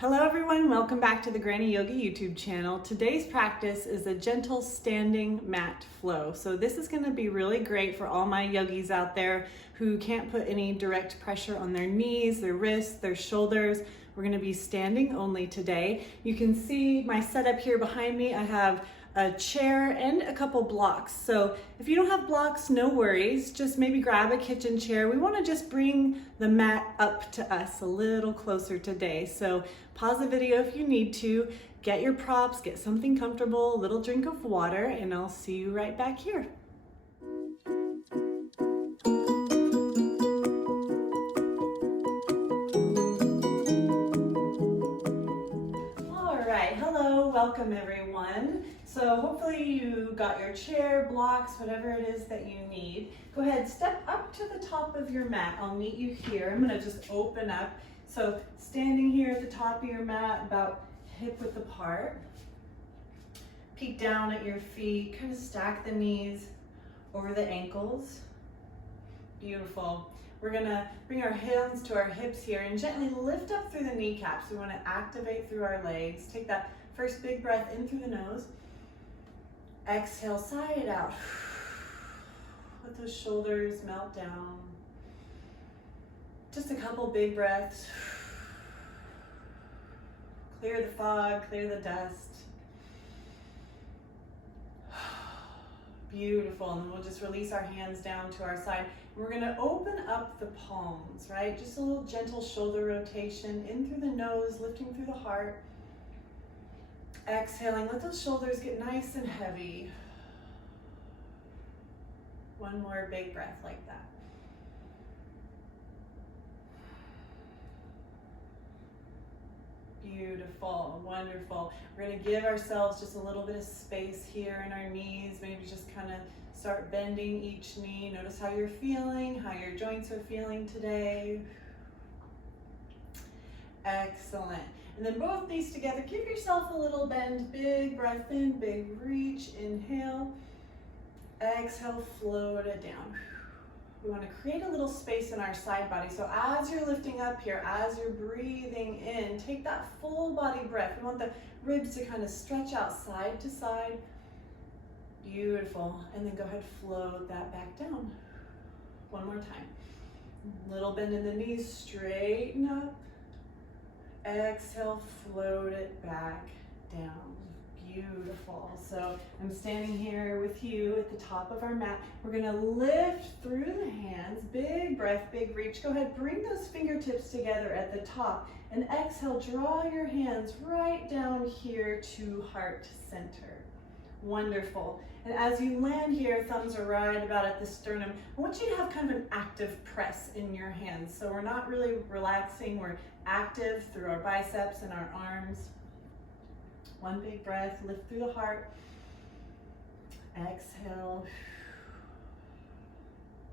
Hello everyone, welcome back to the Granny Yoga YouTube channel. Today's practice is a gentle standing mat flow. So this is going to be really great for all my yogis out there who can't put any direct pressure on their knees, their wrists, their shoulders. We're going to be standing only today. You can see my setup here behind me. I have a chair and a couple blocks. So if you don't have blocks, no worries. Just maybe grab a kitchen chair. We want to just bring the mat up to us a little closer today. So pause the video if you need to, get your props, get something comfortable, a little drink of water, and I'll see you right back here. All right, hello, welcome everyone. So hopefully you got your chair, blocks, whatever it is that you need. Go ahead, step up to the top of your mat. I'll meet you here. I'm gonna just open up. So standing here at the top of your mat, about hip width apart. Peek down at your feet, kind of stack the knees over the ankles. Beautiful. We're gonna bring our hands to our hips here and gently lift up through the kneecaps. We wanna activate through our legs. Take that first big breath in through the nose. Exhale, sigh it out. Let those shoulders melt down. Just a couple big breaths. Clear the fog, clear the dust. Beautiful, and then we'll just release our hands down to our side. We're gonna open up the palms, right? Just a little gentle shoulder rotation, in through the nose, lifting through the heart. Exhaling, let those shoulders get nice and heavy. One more big breath like that. Beautiful, wonderful. We're gonna give ourselves just a little bit of space here in our knees, maybe just kind of start bending each knee. Notice how you're feeling, how your joints are feeling today. Excellent. And then both knees together, give yourself a little bend, big breath in, big reach, inhale. Exhale, float it down. We want to create a little space in our side body. So as you're lifting up here, as you're breathing in, take that full body breath. We want the ribs to kind of stretch out side to side. Beautiful. And then go ahead, float that back down. One more time. Little bend in the knees, straighten up. Exhale, float it back down. Beautiful. So I'm standing here with you at the top of our mat. We're going to lift through the hands. Big breath, big reach. Go ahead, bring those fingertips together at the top. And exhale, draw your hands right down here to heart center. Wonderful. And as you land here, thumbs are right about at the sternum. I want you to have kind of an active press in your hands. So we're not really relaxing. We're active through our biceps and our arms. One big breath, lift through the heart. Exhale.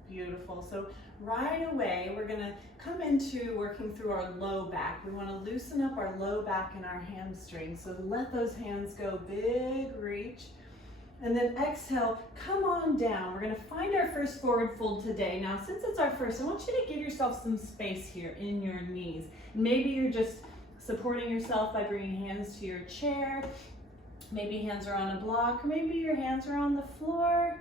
Beautiful. So right away, we're gonna come into working through our low back. We wanna loosen up our low back and our hamstrings. So let those hands go, big reach. And then exhale, come on down. We're gonna find our first forward fold today. Now, since it's our first, I want you to give yourself some space here in your knees. Maybe you're just supporting yourself by bringing hands to your chair. Maybe hands are on a block, or maybe your hands are on the floor.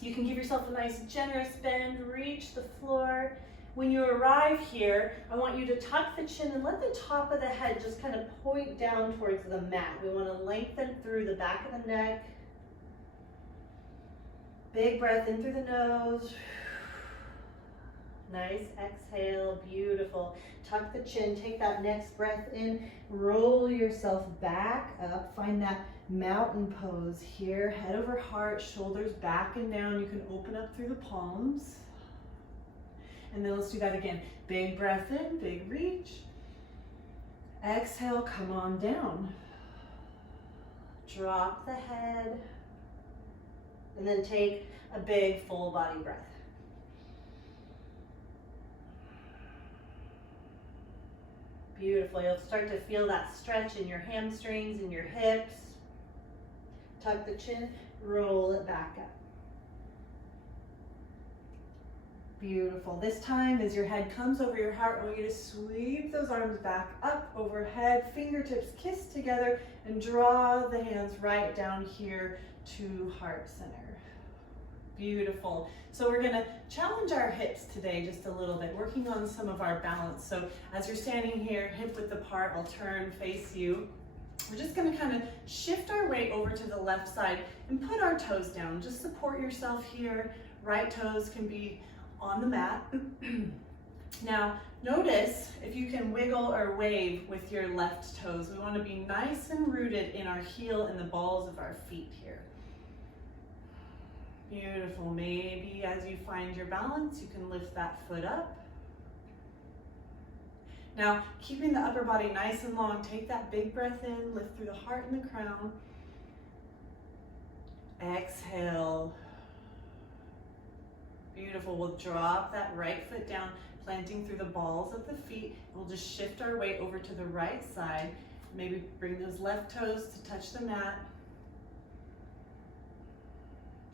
You can give yourself a nice generous bend, reach the floor. When you arrive here, I want you to tuck the chin and let the top of the head just kind of point down towards the mat. We want to lengthen through the back of the neck. Big breath in through the nose. Nice exhale, beautiful. Tuck the chin, take that next breath in, roll yourself back up, find that mountain pose here, head over heart, shoulders back and down. You can open up through the palms. And then let's do that again. Big breath in, big reach. Exhale, come on down. Drop the head. And then take a big full body breath. Beautiful. You'll start to feel that stretch in your hamstrings and your hips. Tuck the chin, roll it back up. Beautiful. This time as your head comes over your heart, I want you to sweep those arms back up overhead, fingertips kiss together, and draw the hands right down here to heart center. Beautiful. So we're gonna challenge our hips today just a little bit, working on some of our balance. So as you're standing here, hip width apart, I'll turn, face you. We're just gonna kind of shift our weight over to the left side and put our toes down. Just support yourself here. Right toes can be on the mat. Now, notice if you can wiggle or wave with your left toes. We want to be nice and rooted in our heel and the balls of our feet here. Beautiful. Maybe as you find your balance, you can lift that foot up. Now, keeping the upper body nice and long, take that big breath in, lift through the heart and the crown. Exhale. Beautiful. We'll drop that right foot down, planting through the balls of the feet. We'll just shift our weight over to the right side. Maybe bring those left toes to touch the mat.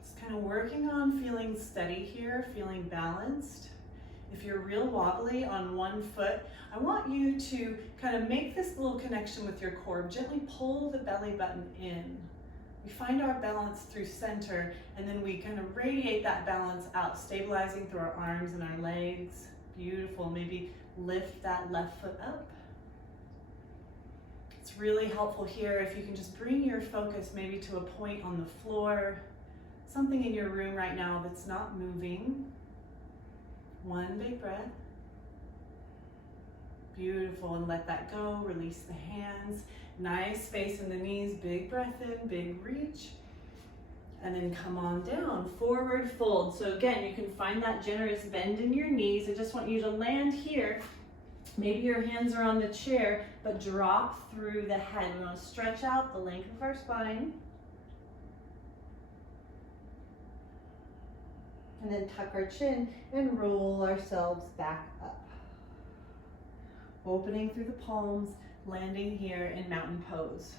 Just kind of working on feeling steady here, feeling balanced. If you're real wobbly on one foot, I want you to kind of make this little connection with your core. Gently pull the belly button in. We find our balance through center, and then we kind of radiate that balance out, stabilizing through our arms and our legs. Beautiful. Maybe lift that left foot up. It's really helpful here if you can just bring your focus maybe to a point on the floor, something in your room right now that's not moving. One big breath. Beautiful, and let that go. Release the hands. Nice space in the knees. Big breath in, big reach. And then come on down, forward fold. So again, you can find that generous bend in your knees. I just want you to land here. Maybe your hands are on the chair, but drop through the head. We want to stretch out the length of our spine. And then tuck our chin and roll ourselves back up. Opening through the palms, landing here in mountain pose.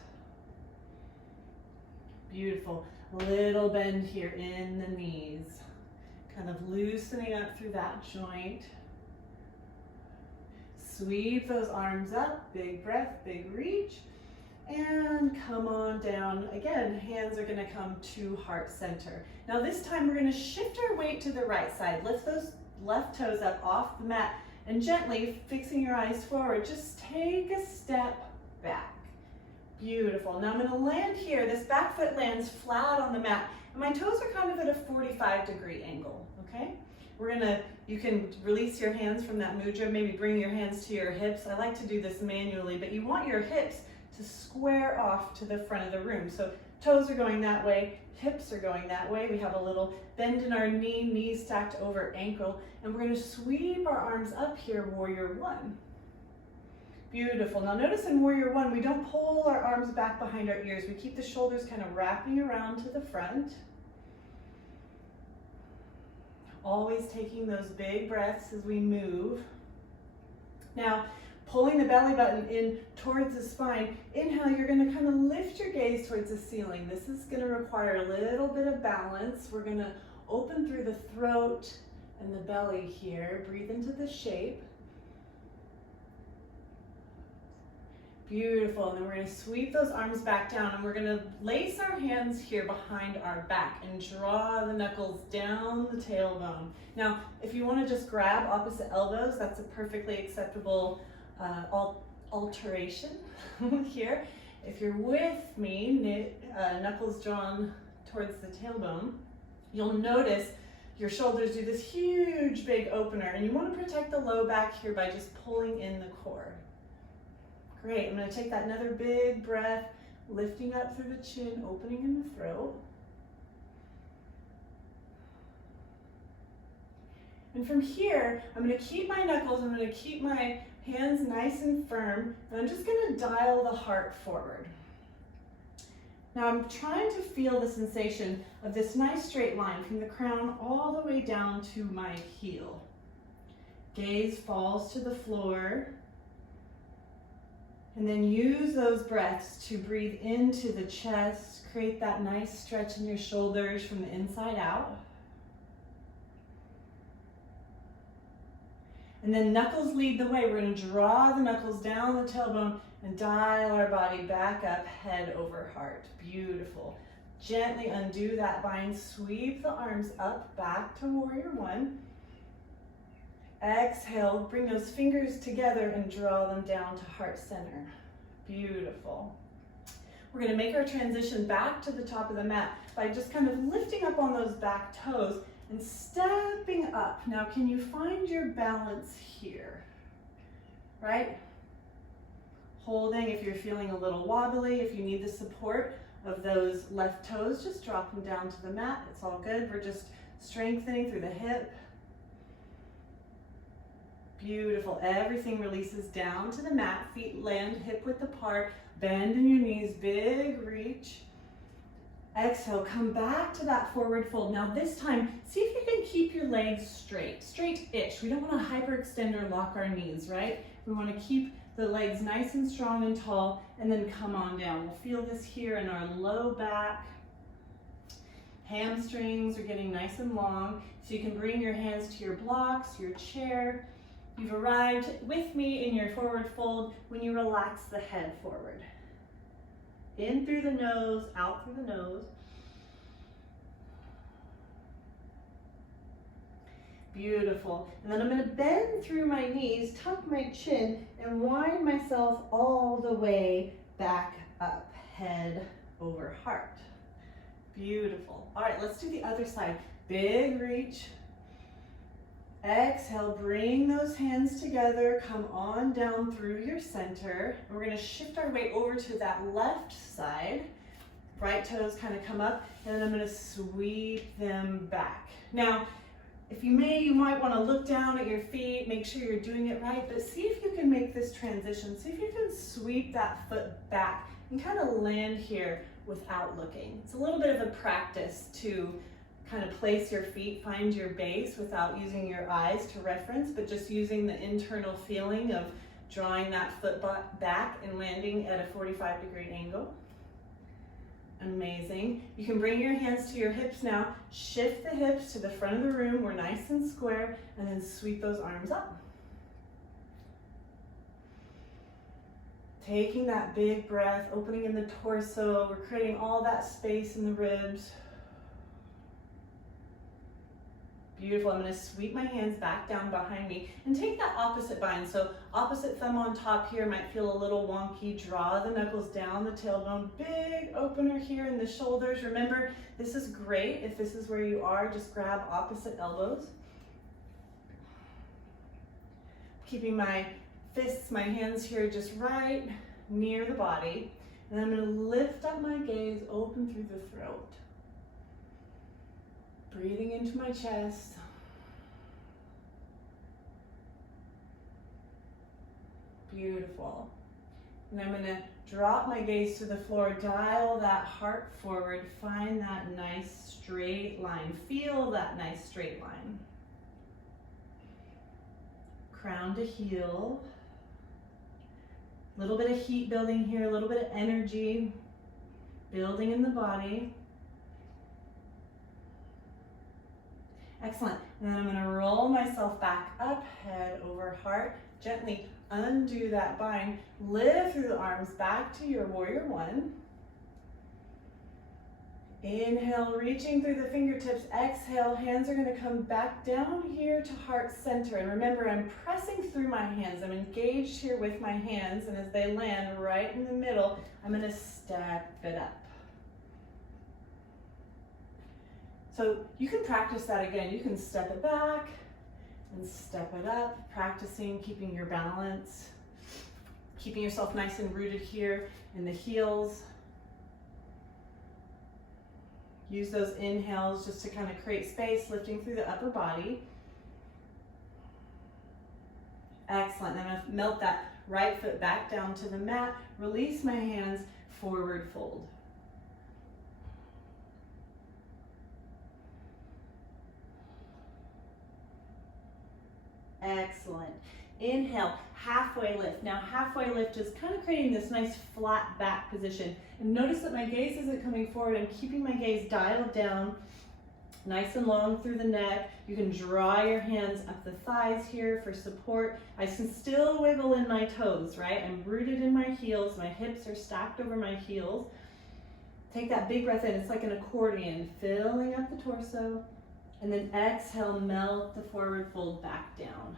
Beautiful. Little bend here in the knees. Kind of loosening up through that joint. Sweep those arms up. Big breath, big reach. And come on down. Again, hands are going to come to heart center. Now this time we're going to shift our weight to the right side. Lift those left toes up off the mat and gently, fixing your eyes forward, just take a step back. Beautiful. Now I'm going to land here. This back foot lands flat on the mat and my toes are kind of at a 45-degree angle, okay? You can release your hands from that mudra, maybe bring your hands to your hips. I like to do this manually, but you want your hips to square off to the front of the room. So toes are going that way, hips are going that way. We have a little bend in our knee, knees stacked over ankle, and we're going to sweep our arms up here, warrior one. Beautiful. Now notice in warrior one, we don't pull our arms back behind our ears. We keep the shoulders kind of wrapping around to the front. Always taking those big breaths as we move. Now, pulling the belly button in towards the spine. Inhale, you're going to kind of lift your gaze towards the ceiling. This is going to require a little bit of balance. We're going to open through the throat and the belly here. Breathe into the shape. Beautiful. And then we're going to sweep those arms back down and we're going to lace our hands here behind our back and draw the knuckles down the tailbone. Now, if you want to just grab opposite elbows, that's a perfectly acceptable alteration here. If you're with me, knuckles drawn towards the tailbone, you'll notice your shoulders do this huge big opener and you want to protect the low back here by just pulling in the core. Great, I'm going to take that another big breath, lifting up through the chin, opening in the throat. And from here, I'm going to keep my knuckles, I'm going to keep my hands nice and firm, and I'm just going to dial the heart forward. Now I'm trying to feel the sensation of this nice straight line from the crown all the way down to my heel. Gaze falls to the floor. And then use those breaths to breathe into the chest, create that nice stretch in your shoulders from the inside out. And then knuckles lead the way. We're gonna draw the knuckles down the tailbone and dial our body back up, head over heart. Beautiful. Gently undo that bind, sweep the arms up, back to warrior one. Exhale, bring those fingers together and draw them down to heart center. Beautiful. We're gonna make our transition back to the top of the mat by just kind of lifting up on those back toes and stepping up. Now, can you find your balance here, right? Holding, if you're feeling a little wobbly, if you need the support of those left toes, just drop them down to the mat. It's all good. We're just strengthening through the hip. Beautiful. Everything releases down to the mat. Feet land hip width apart. Bend in your knees. Big reach. Exhale. Come back to that forward fold. Now this time, see if you can keep your legs straight. Straight-ish. We don't want to hyperextend or lock our knees, right? We want to keep the legs nice and strong and tall, and then come on down. We'll feel this here in our low back. Hamstrings are getting nice and long, so you can bring your hands to your blocks, your chair. You've arrived with me in your forward fold when you relax the head forward. In through the nose, out through the nose. Beautiful. And then I'm going to bend through my knees, tuck my chin, and wind myself all the way back up, head over heart. Beautiful. All right, let's do the other side. Big reach. Exhale, bring those hands together, come on down through your center. And we're going to shift our weight over to that left side. Right toes kind of come up, and then I'm going to sweep them back. Now, if you may, you might want to look down at your feet, make sure you're doing it right, but see if you can make this transition. See if you can sweep that foot back and kind of land here without looking. It's a little bit of a practice to kind of place your feet, find your base without using your eyes to reference, but just using the internal feeling of drawing that foot back and landing at a 45-degree angle. Amazing. You can bring your hands to your hips now. Shift the hips to the front of the room. We're nice and square, and then sweep those arms up. Taking that big breath, opening in the torso. We're creating all that space in the ribs. Beautiful. I'm going to sweep my hands back down behind me and take that opposite bind. So opposite thumb on top here might feel a little wonky. Draw the knuckles down the tailbone. Big opener here in the shoulders. Remember, this is great. If this is where you are, just grab opposite elbows. Keeping my fists, my hands here just right near the body. And I'm going to lift up my gaze, open through the throat. Breathing into my chest. Beautiful. And I'm going to drop my gaze to the floor, dial that heart forward, find that nice straight line. Feel that nice straight line. Crown to heel. A little bit of heat building here, a little bit of energy building in the body. Excellent. And then I'm going to roll myself back up, head over heart. Gently undo that bind. Lift through the arms back to your warrior one. Inhale, reaching through the fingertips. Exhale, hands are going to come back down here to heart center. And remember, I'm pressing through my hands. I'm engaged here with my hands. And as they land right in the middle, I'm going to step it up. So you can practice that again. You can step it back and step it up, practicing keeping your balance, keeping yourself nice and rooted here in the heels. Use those inhales just to kind of create space, lifting through the upper body. Excellent. And I'm going to melt that right foot back down to the mat. Release my hands, forward fold. Excellent. Inhale, halfway lift. Now halfway lift is kind of creating this nice flat back position. And notice that my gaze isn't coming forward. I'm keeping my gaze dialed down, Nice and long through the neck. You can draw your hands up the thighs here for support. I can still wiggle in my toes, right? I'm rooted in my heels. My hips are stacked over my heels. Take that big breath in. It's like an accordion, filling up the torso. And then exhale, melt the forward fold back down.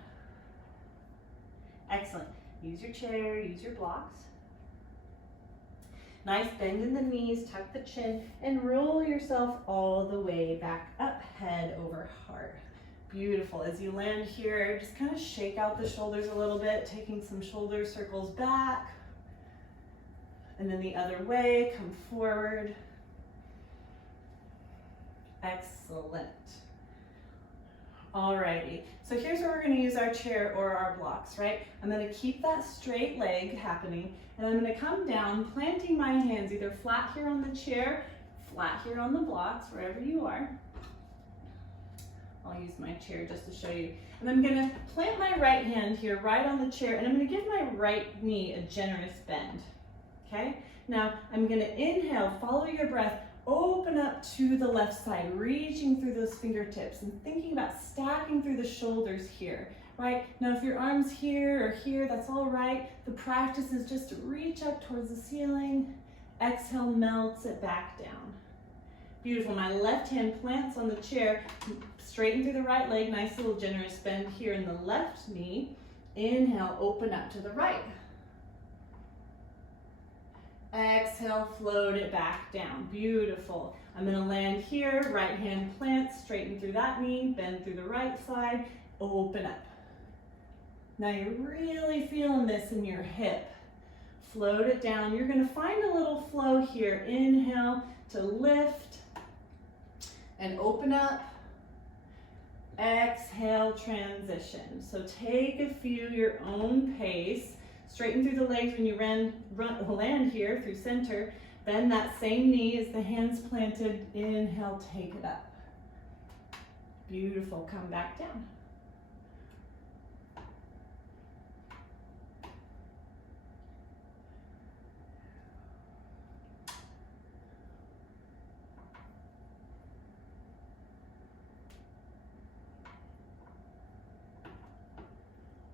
Excellent. Use your chair, use your blocks. Nice bend in the knees, tuck the chin, and roll yourself all the way back up, head over heart. Beautiful. As you land here, just kind of shake out the shoulders a little bit, taking some shoulder circles back. And then the other way, come forward. Excellent. Alrighty, so here's where we're going to use our chair or our blocks, right? I'm going to keep that straight leg happening, and I'm going to come down, planting my hands either flat here on the chair, flat here on the blocks, wherever you are. I'll use my chair just to show you. And I'm going to plant my right hand here, right on the chair, and I'm going to give my right knee a generous bend, okay? Now, I'm going to inhale, follow your breath, open up to the left side, reaching through those fingertips and thinking about stacking through the shoulders here, right? Now, if your arm's here or here, that's all right. The practice is just to reach up towards the ceiling. Exhale, melts it back down. Beautiful. My left hand plants on the chair, straighten through the right leg, nice little generous bend here in the left knee. Inhale, open up to the right. Exhale, float it back down. Beautiful. I'm going to land here, right hand plant, straighten through that knee, bend through the right side, open up. Now you're really feeling this in your hip. Float it down. You're going to find a little flow here. Inhale to lift and open up. Exhale, transition. So take a few your own pace. Straighten through the legs when you land here through center. Bend that same knee as the hands planted. Inhale, take it up. Beautiful. Come back down.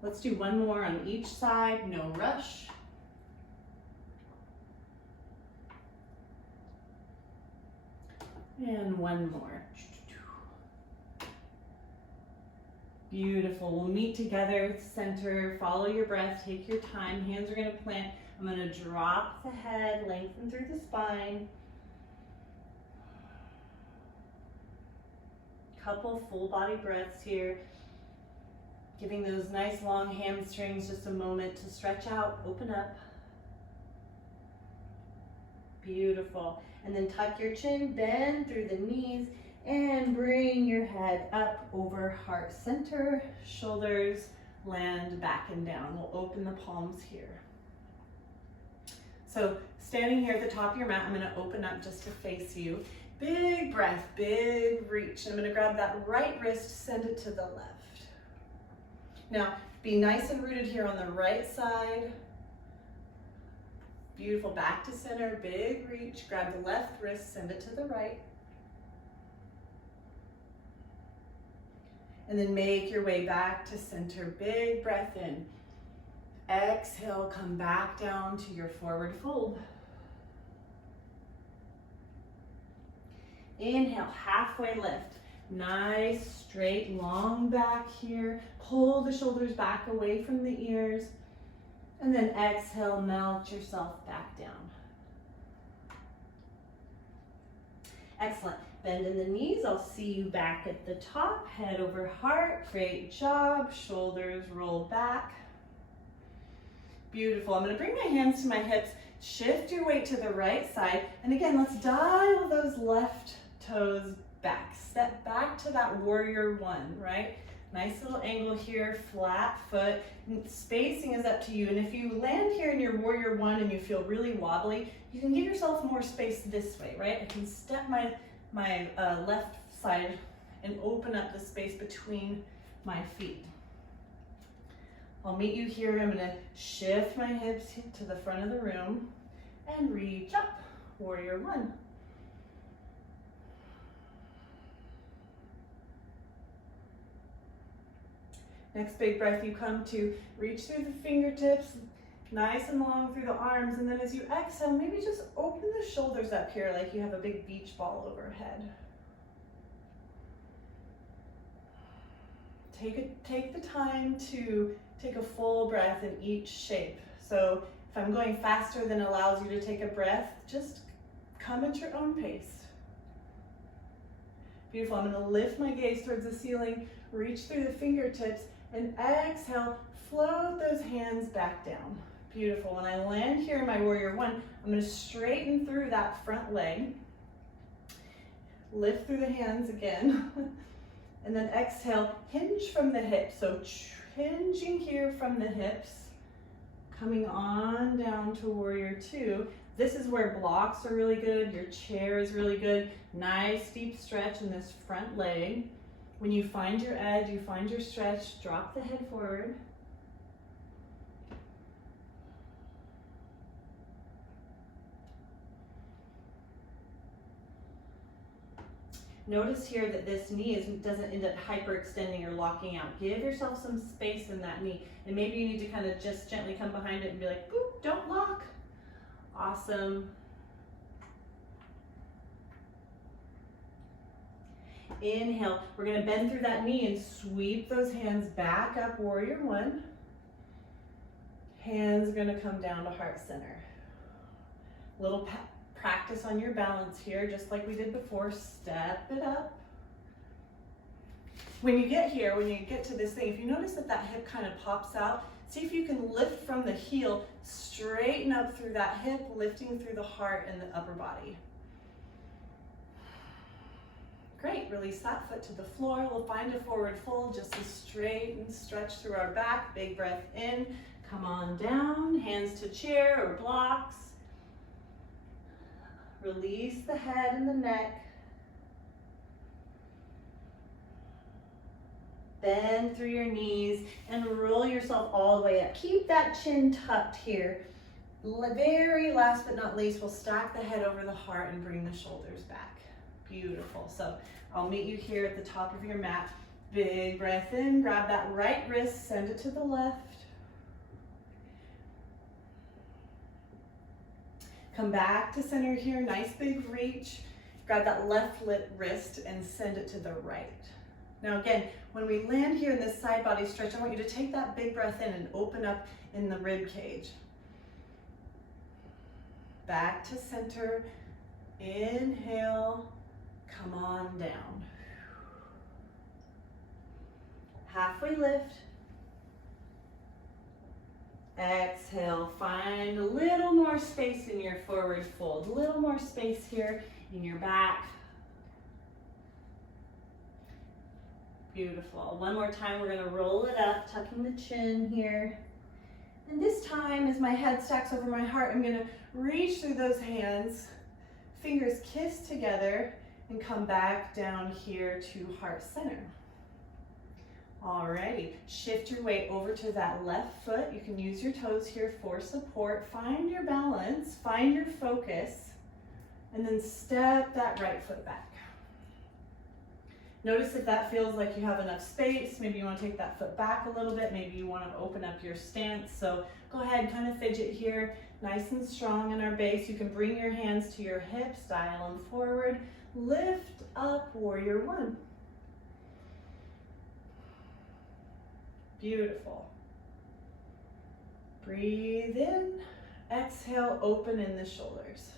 Let's do one more on each side, no rush. And one more. Beautiful. We'll meet together, center, follow your breath, take your time. Hands are going to plant. I'm going to drop the head, lengthen through the spine. Couple full body breaths here. Giving those nice long hamstrings just a moment to stretch out, open up. Beautiful. And then tuck your chin, bend through the knees, and bring your head up over heart center, shoulders, land back and down. We'll open the palms here. So standing here at the top of your mat, I'm going to open up just to face you. Big breath, big reach. I'm going to grab that right wrist, send it to the left. Now, be nice and rooted here on the right side. Beautiful, back to center, big reach. Grab the left wrist, send it to the right. And then make your way back to center, big breath in. Exhale, come back down to your forward fold. Inhale, halfway lift. Nice, straight, long back here. Pull the shoulders back away from the ears. And then exhale, melt yourself back down. Excellent. Bend in the knees. I'll see you back at the top. Head over heart. Great job. Shoulders roll back. Beautiful. I'm going to bring my hands to my hips. Shift your weight to the right side. And again, let's dial those left toes back. Step back to that warrior one, right? Nice little angle here, flat foot. Spacing is up to you. And if you land here in your warrior one and you feel really wobbly, you can give yourself more space this way, right? I can step my left side and open up the space between my feet. I'll meet you here. I'm going to shift my hips to the front of the room and reach up, warrior one. Next big breath, you come to reach through the fingertips, nice and long through the arms, and then as you exhale, maybe just open the shoulders up here like you have a big beach ball overhead. Take the time to take a full breath in each shape. So if I'm going faster than allows you to take a breath, just come at your own pace. Beautiful. I'm going to lift my gaze towards the ceiling, reach through the fingertips, and exhale, float those hands back down. Beautiful. When I land here in my warrior one, I'm going to straighten through that front leg, lift through the hands again, and then exhale, hinge from the hips. So hinging here from the hips, coming on down to warrior two. This is where blocks are really good. Your chair is really good. Nice deep stretch in this front leg. When you find your edge, you find your stretch, drop the head forward. Notice here that this knee doesn't end up hyperextending or locking out. Give yourself some space in that knee. And maybe you need to kind of just gently come behind it and be like, boop, don't lock. Awesome. Inhale. We're going to bend through that knee and sweep those hands back up, warrior one. Hands are going to come down to heart center. Little practice on your balance here, just like we did before. Step it up. When you get here, when you get to this thing, if you notice that that hip kind of pops out, see if you can lift from the heel, straighten up through that hip, lifting through the heart and the upper body. Great, release that foot to the floor. We'll find a forward fold, just a straighten, stretch through our back. Big breath in, come on down, hands to chair or blocks. Release the head and the neck. Bend through your knees and roll yourself all the way up. Keep that chin tucked here. Very last but not least, we'll stack the head over the heart and bring the shoulders back. Beautiful. So I'll meet you here at the top of your mat. Big breath in, grab that right wrist, send it to the left. Come back to center here, nice big reach. Grab that left wrist and send it to the right. Now again, when we land here in this side body stretch, I want you to take that big breath in and open up in the rib cage. Back to center, inhale, come on down. Halfway lift. Exhale, find a little more space in your forward fold, a little more space here in your back. Beautiful. One more time, we're gonna roll it up, tucking the chin here. And this time, as my head stacks over my heart, I'm gonna reach through those hands, fingers kiss together, and come back down here to heart center. Alrighty, shift your weight over to that left foot. You can use your toes here for support. Find your balance, find your focus, and then step that right foot back. Notice if that feels like you have enough space. Maybe you want to take that foot back a little bit. Maybe you want to open up your stance. So go ahead, kind of fidget here, nice and strong in our base. You can bring your hands to your hips, dial them forward, lift up, warrior one. Beautiful. Breathe in, exhale, open in the shoulders.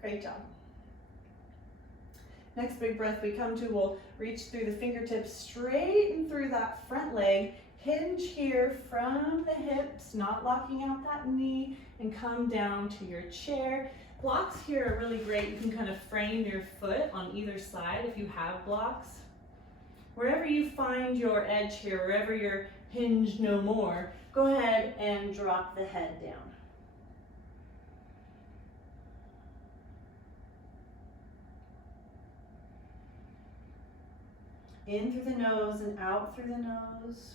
Great job. Next big breath we come to, we'll reach through the fingertips, straighten through that front leg, hinge here from the hips, not locking out that knee, and come down to your chair. Blocks here are really great. You can kind of frame your foot on either side if you have blocks. Wherever you find your edge here, wherever you're hinged no more, go ahead and drop the head down. In through the nose and out through the nose.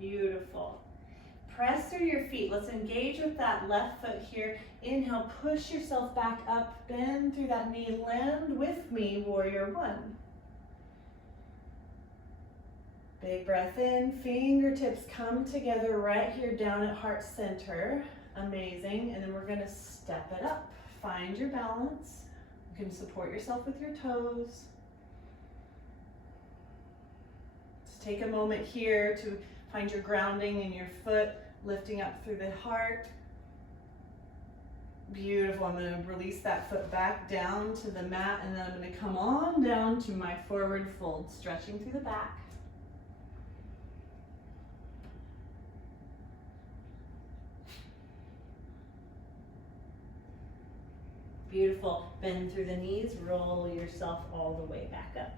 Beautiful. Press through your feet. Let's engage with that left foot here. Inhale, push yourself back up, bend through that knee, land with me, warrior one. Big breath in, fingertips come together right here down at heart center. Amazing, and then we're gonna step it up. Find your balance. You can support yourself with your toes. Just take a moment here to find your grounding in your foot, lifting up through the heart. Beautiful. I'm going to release that foot back down to the mat, and then I'm going to come on down to my forward fold, stretching through the back. Beautiful. Bend through the knees, roll yourself all the way back up.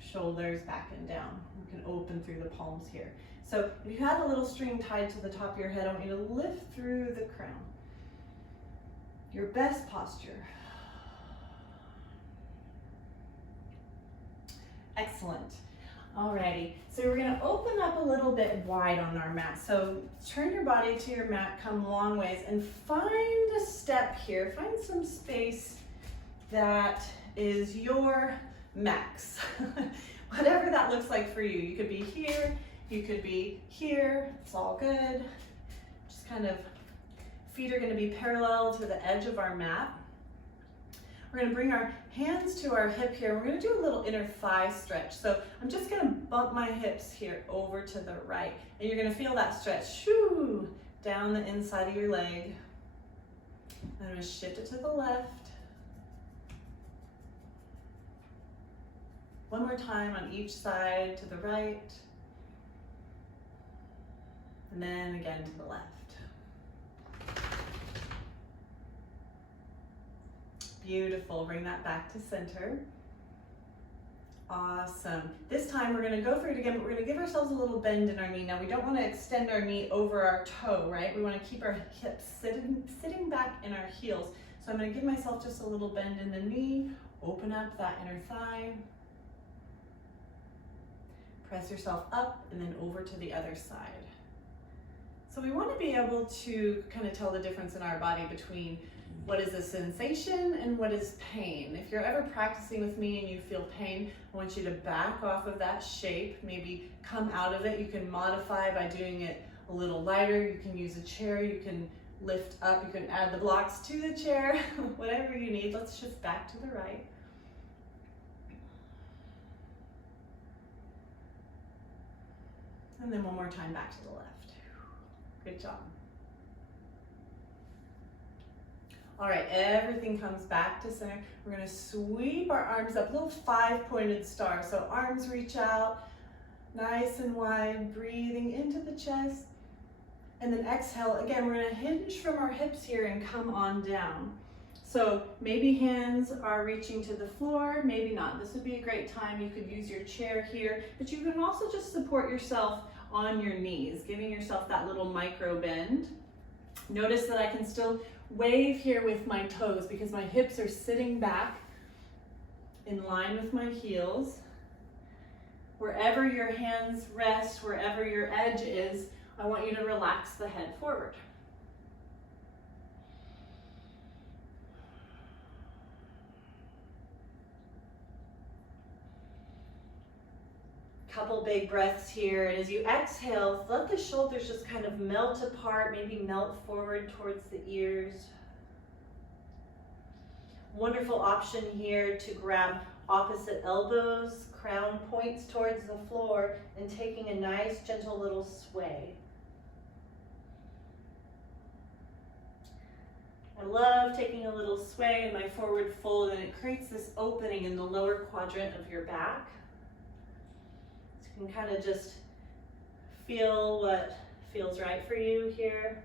Shoulders back and down. You can open through the palms here. So if you had a little string tied to the top of your head, I want you to lift through the crown. Your best posture. Excellent. Alrighty, so we're gonna open up a little bit wide on our mat. So turn your body to your mat, come long ways, and find a step here. Find some space that is your max. Whatever that looks like for you. You could be here, you could be here, it's all good. Just kind of, feet are gonna be parallel to the edge of our mat. We're gonna bring our hands to our hip here. We're gonna do a little inner thigh stretch. So I'm just gonna bump my hips here over to the right. And you're gonna feel that stretch, shoo, down the inside of your leg. And I'm gonna shift it to the left. One more time on each side to the right. And then again to the left. Beautiful, bring that back to center. Awesome. This time we're gonna go through it again, but we're gonna give ourselves a little bend in our knee. Now we don't wanna extend our knee over our toe, right? We wanna keep our hips sitting back in our heels. So I'm gonna give myself just a little bend in the knee, open up that inner thigh. Press yourself up and then over to the other side. So we wanna be able to kind of tell the difference in our body between what is a sensation and what is pain. If you're ever practicing with me and you feel pain, I want you to back off of that shape, maybe come out of it. You can modify by doing it a little lighter. You can use a chair, you can lift up, you can add the blocks to the chair, whatever you need. Let's shift back to the right. And then one more time back to the left. Good job. All right, everything comes back to center. We're gonna sweep our arms up, little 5-pointed star. So arms reach out, nice and wide, breathing into the chest. And then exhale, again, we're gonna hinge from our hips here and come on down. So maybe hands are reaching to the floor, maybe not. This would be a great time. You could use your chair here, but you can also just support yourself on your knees, giving yourself that little micro bend. Notice that I can still wave here with my toes because my hips are sitting back in line with my heels. Wherever your hands rest, wherever your edge is, I want you to relax the head forward. Couple big breaths here, and as you exhale, let the shoulders just kind of melt apart, maybe melt forward towards the ears. Wonderful option here to grab opposite elbows, crown points towards the floor, and taking a nice gentle little sway. I love taking a little sway in my forward fold, and it creates this opening in the lower quadrant of your back. You can kind of just feel what feels right for you here.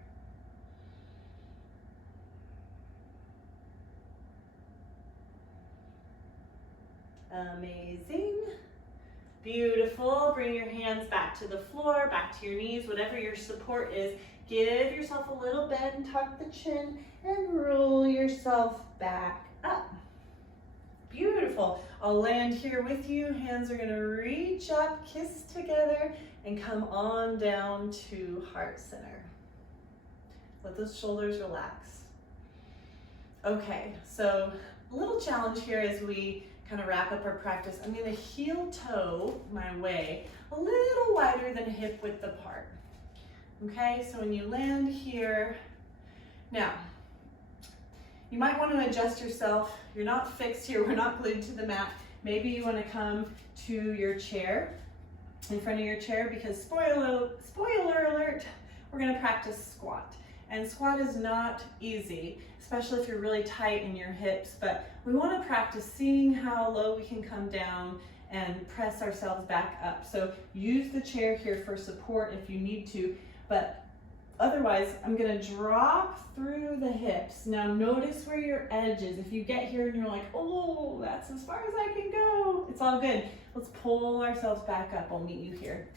Amazing. Beautiful. Bring your hands back to the floor, back to your knees, whatever your support is. Give yourself a little bend, tuck the chin, and roll yourself back up. Beautiful. Beautiful. I'll land here with you. Hands are gonna reach up, kiss together, and come on down to heart center. Let those shoulders relax. Okay, so a little challenge here as we kind of wrap up our practice. I'm gonna heel toe my way a little wider than hip width apart. Okay, so when you land here, now, you might want to adjust yourself. You're not fixed here, we're not glued to the mat. Maybe you want to come to your chair, in front of your chair, because spoiler alert, we're going to practice squat. And squat is not easy, especially if you're really tight in your hips, but we want to practice seeing how low we can come down and press ourselves back up. So use the chair here for support if you need to, but otherwise, I'm gonna drop through the hips. Now notice where your edge is. If you get here and you're like, oh, that's as far as I can go, it's all good. Let's pull ourselves back up. I'll meet you here.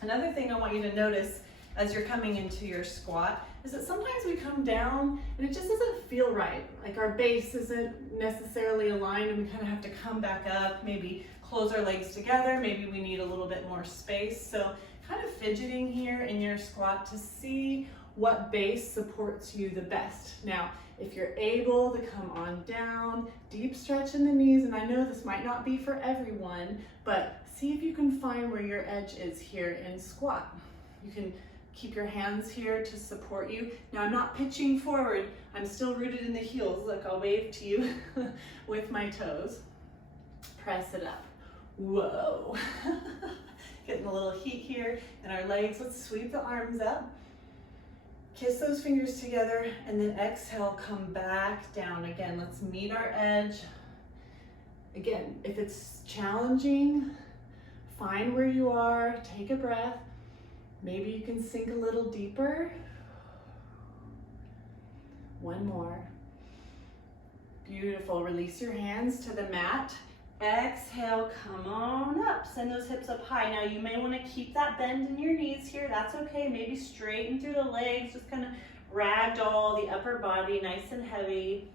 Another thing I want you to notice as you're coming into your squat is that sometimes we come down and it just doesn't feel right. Like our base isn't necessarily aligned and we kind of have to come back up, maybe close our legs together. Maybe we need a little bit more space. So kind of fidgeting here in your squat to see what base supports you the best. Now, if you're able to come on down, deep stretch in the knees, and I know this might not be for everyone, but see if you can find where your edge is here in squat. You can keep your hands here to support you. Now, I'm not pitching forward. I'm still rooted in the heels. Look, I'll wave to you with my toes. Press it up. Whoa. Getting a little heat here in our legs. Let's sweep the arms up. Kiss those fingers together and then exhale, come back down. Again, let's meet our edge. Again, if it's challenging, find where you are, take a breath. Maybe you can sink a little deeper. One more. Beautiful. Release your hands to the mat. Exhale, come on up. Send those hips up high. Now you may want to keep that bend in your knees here. That's okay. Maybe straighten through the legs. Just kind of ragdoll the upper body, nice and heavy.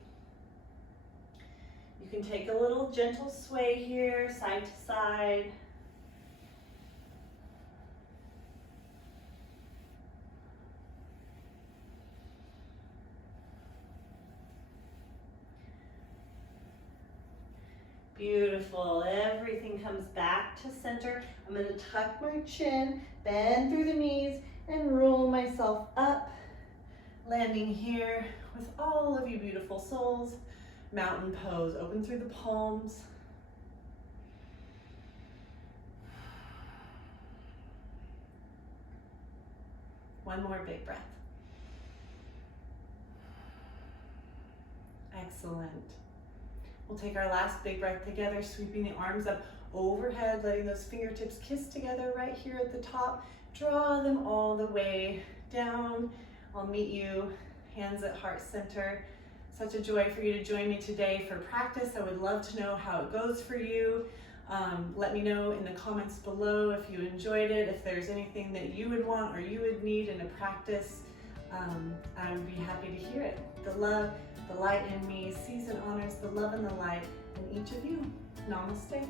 You can take a little gentle sway here, side to side. Beautiful. Everything comes back to center. I'm going to tuck my chin, bend through the knees, and roll myself up, landing here with all of you beautiful souls. Mountain pose. Open through the palms. One more big breath. Excellent. We'll take our last big breath together, sweeping the arms up overhead, letting those fingertips kiss together right here at the top. Draw them all the way down. I'll meet you, hands at heart center. Such a joy for you to join me today for practice. I would love to know how it goes for you. Let me know in the comments below if you enjoyed it, if there's anything that you would want or you would need in a practice. I would be happy to hear it. The love, the light in me sees and honors the love and the light in each of you. Namaste.